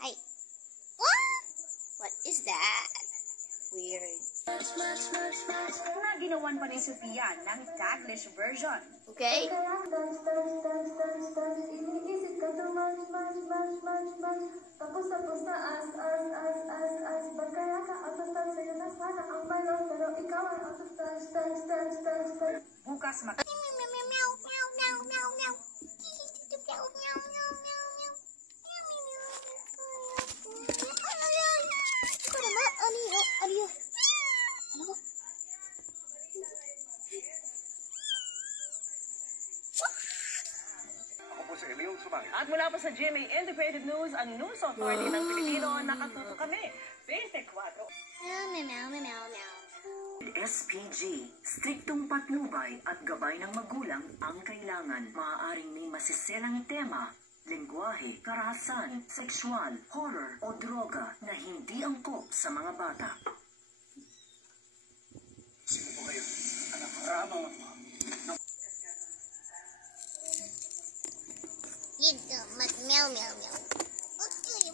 Hi. What is that? Weird. Na ginawan pa ni Sophia ng Taglish version. Okay? Iniisip ka too much. Tapos na as. Ba't kaya ka out of touch? Sa'yo na sana ang balon, pero ikaw ay out of touch. Bukas At mula pa sa GMA Integrated News, ang News Authority ng Pilipino, nakatuto kami 24. SPG, striktong patnubay at gabay ng magulang ang kailangan. Maaaring may masiselang tema, lengguwahe, karahasan, sexual, horror o droga na hindi angkop sa mga bata. Sino po kayo? Anak, karamang ako. Meow. Okay,